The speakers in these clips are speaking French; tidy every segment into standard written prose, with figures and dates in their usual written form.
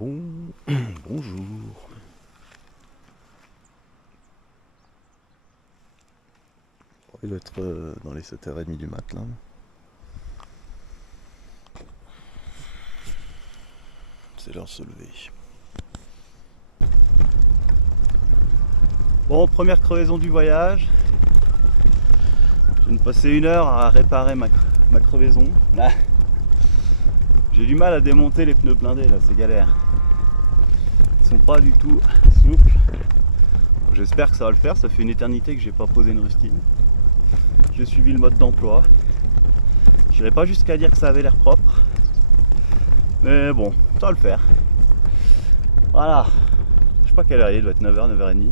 Bonjour. Il doit être dans les 7h30 du mat là. C'est l'heure de se lever. Bon, première crevaison du voyage. Je viens de passer 1 heure à réparer ma crevaison. Là. J'ai du mal à démonter les pneus blindés là, c'est galère. Ils sont pas du tout souples. J'espère que ça va le faire, ça fait une éternité que j'ai pas posé une rustine. J'ai suivi le mode d'emploi. J'irai pas jusqu'à dire que ça avait l'air propre. Mais bon, ça va le faire. Voilà. Je sais pas quelle heure il est, il doit être 9h, 9h30.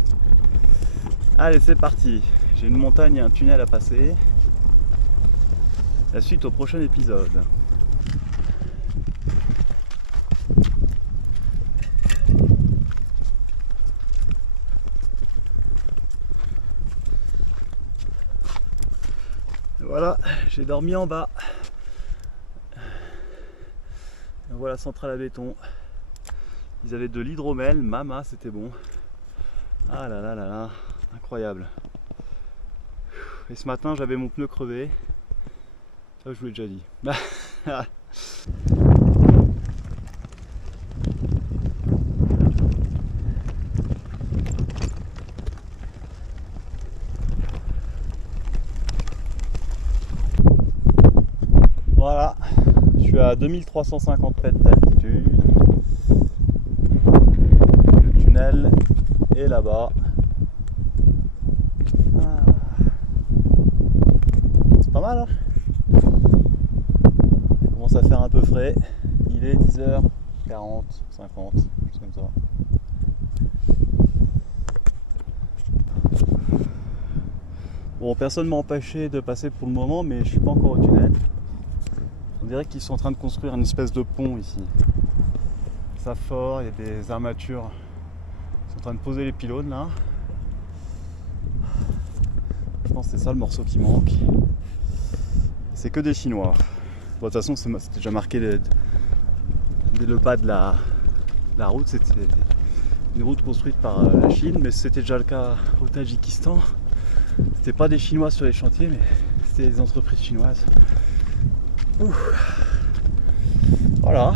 Allez, c'est parti. J'ai une montagne et un tunnel à passer. La suite au prochain épisode. Voilà, j'ai dormi en bas. Et voilà, centrale à béton. Ils avaient de l'hydromel, mama, c'était bon. Ah là là là là, incroyable. Et ce matin, j'avais mon pneu crevé. Ça, je vous l'ai déjà dit. Voilà, je suis à 2350 mètres d'altitude. Le tunnel est là-bas. Ah. C'est pas mal, hein? Il commence à faire un peu frais. Il est 10h40, 50, juste comme ça. Bon, personne ne m'a empêché de passer pour le moment, mais je suis pas encore au tunnel. On dirait qu'ils sont en train de construire une espèce de pont ici. Ça fort, il y a des armatures. Ils sont en train de poser les pylônes là. Je pense que c'est ça le morceau qui manque. C'est que des Chinois. Bon, de toute façon, c'était déjà marqué dès le pas de la route. C'était une route construite par la Chine, mais c'était déjà le cas au Tadjikistan. C'était pas des Chinois sur les chantiers, mais c'était des entreprises chinoises. Ouh. Voilà,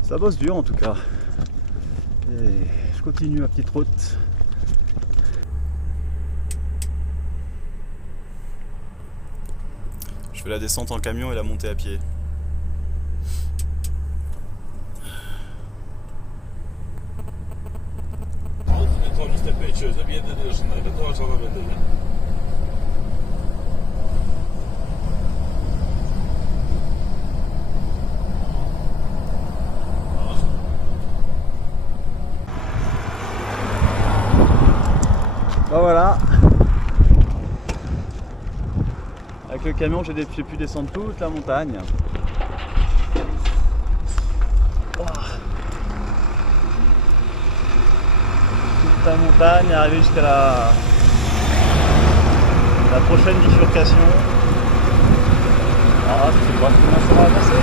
ça bosse dur en tout cas. Et je continue ma petite route. Je fais la descente en camion et la montée à pied. Ben voilà, avec le camion j'ai pu descendre toute la montagne. Oh. Toute la montagne, arriver jusqu'à la prochaine bifurcation. Ah, je sais pas combien ça va avancer.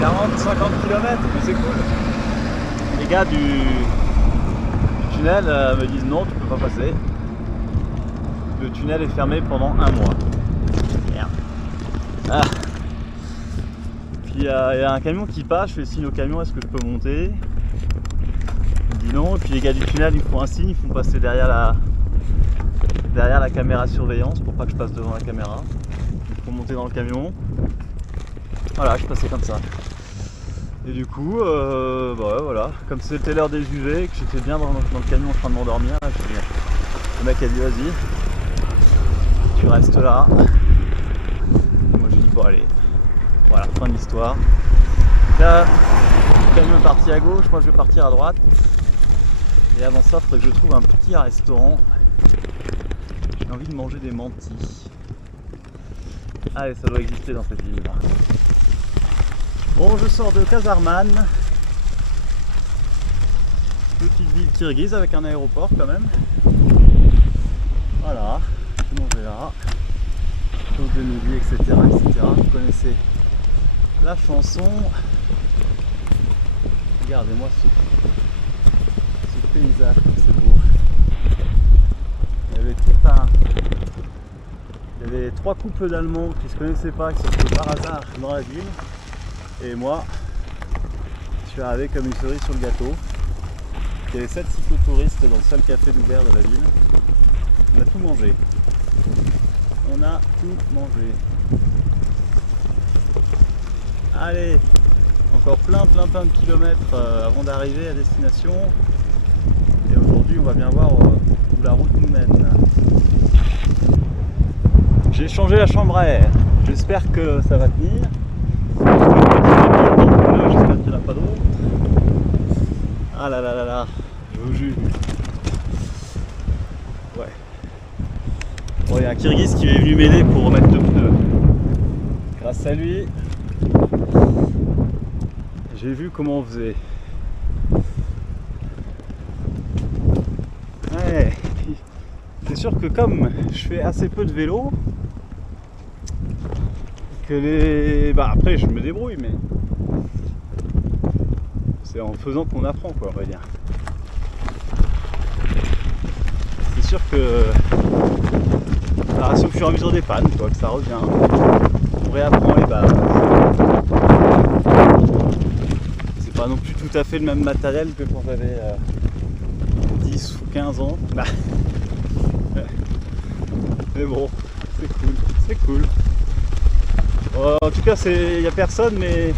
40-50 km, mais c'est cool. Les gars du tunnel me disent non, tu peux pas passer. Le tunnel est fermé pendant 1 mois. Merde. Ah. Puis il y a un camion qui passe, je fais signe au camion, est-ce que je peux monter? Il me dit non, et puis les gars du tunnel ils me font un signe, ils font passer derrière la caméra surveillance pour pas que je passe devant la caméra. Il faut monter dans le camion. Voilà, je passais comme ça. Et du coup, bah voilà, comme c'était l'heure des UV et que j'étais bien dans le camion en train de m'endormir, le mec a dit vas-y, tu restes là. Et moi j'ai dit bon allez, voilà, fin de l'histoire. Là, le camion est parti à gauche, moi je vais partir à droite. Et avant ça, il faudrait que je trouve un petit restaurant. J'ai envie de manger des mantis. Allez, ça doit exister dans cette ville là. Bon, je sors de Kazarman, petite ville kirghize avec un aéroport quand même. Voilà, je vais manger là, chose de midi, etc., etc. Vous connaissez la chanson. Regardez-moi ce paysage, comme c'est beau. Il y avait 3 couples d'Allemands qui se connaissaient pas, qui se sont par hasard dans la ville. Et moi, je suis arrivé comme une cerise sur le gâteau. Il y avait 7 cyclotouristes dans le seul café d'ouvert de la ville. On a tout mangé. On a tout mangé. Allez, encore plein de kilomètres avant d'arriver à destination. Et aujourd'hui, on va bien voir où la route nous mène. J'ai changé la chambre à air. J'espère que ça va tenir. J'espère qu'il n'y en a pas d'autres. Ah là là là là, je vous jure. Ouais. Bon, il y a un Kirghiz qui est venu m'aider pour remettre le pneu. Grâce à lui, j'ai vu comment on faisait. Ouais. C'est sûr que comme je fais assez peu de vélo, que après je me débrouille, mais c'est en faisant qu'on apprend, quoi, on va dire. C'est sûr que c'est au fur et à mesure des pannes, quoi, que ça revient. On réapprend les bases. C'est pas non plus tout à fait le même matériel que quand j'avais 10 ou 15 ans. Mais bon, c'est cool, c'est cool. En tout cas, il n'y a personne, mais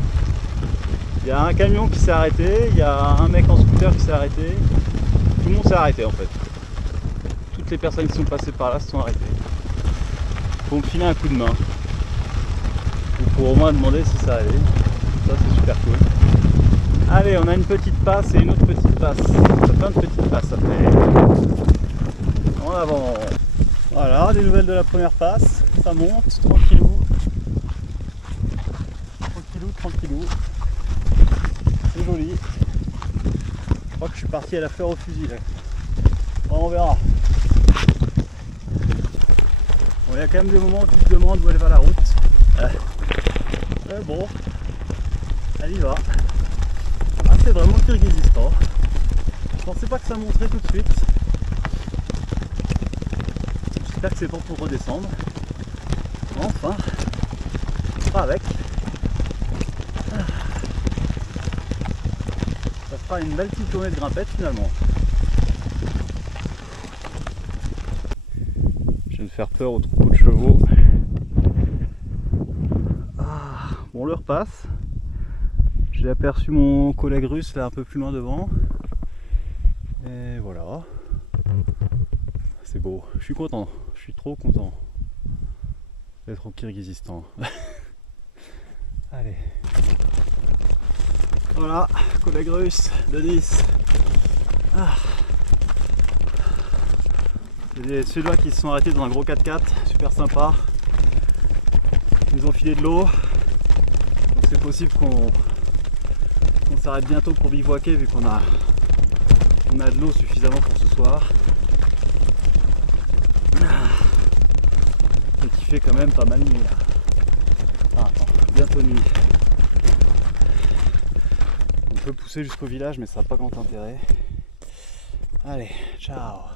il y a un camion qui s'est arrêté, il y a un mec en scooter qui s'est arrêté. Tout le monde s'est arrêté en fait. Toutes les personnes qui sont passées par là se sont arrêtées. Pour me filer un coup de main. Ou pour au moins demander si ça allait. Ça, c'est super cool. Allez, on a une petite passe et une autre petite passe. Ça fait plein de petites passes après. En avant. Voilà, des nouvelles de la première passe. Ça monte, tranquillou. Tranquillou. C'est joli. Je crois que je suis parti à la fleur au fusil là. Bon, on verra. Bon, il y a quand même des moments où tu te demandes où elle va la route. Mais bon, elle y va. Ah, c'est vraiment le Kirghizistan. Je pensais pas que ça monterait tout de suite. J'espère que c'est pas pour redescendre. Enfin, pas avec. Ça fera une belle petite tournée de grimpette finalement. Je viens de faire peur au troupeau de chevaux. Bon, on le repasse. J'ai aperçu mon collègue russe là un peu plus loin devant. Et voilà. C'est beau. Je suis content. Je suis trop content d'être au Kirghizistan. Allez. Voilà, collègue russe, Denis. C'est ceux-là qui se sont arrêtés dans un gros 4x4, super sympa. Ils nous ont filé de l'eau. Donc c'est possible qu'on s'arrête bientôt pour bivouaquer vu qu'on a de l'eau suffisamment pour ce soir. Et qui fait quand même pas mal nuit là. Ah, attends, bientôt nuit. On peut pousser jusqu'au village mais ça n'a pas grand intérêt. Allez, ciao.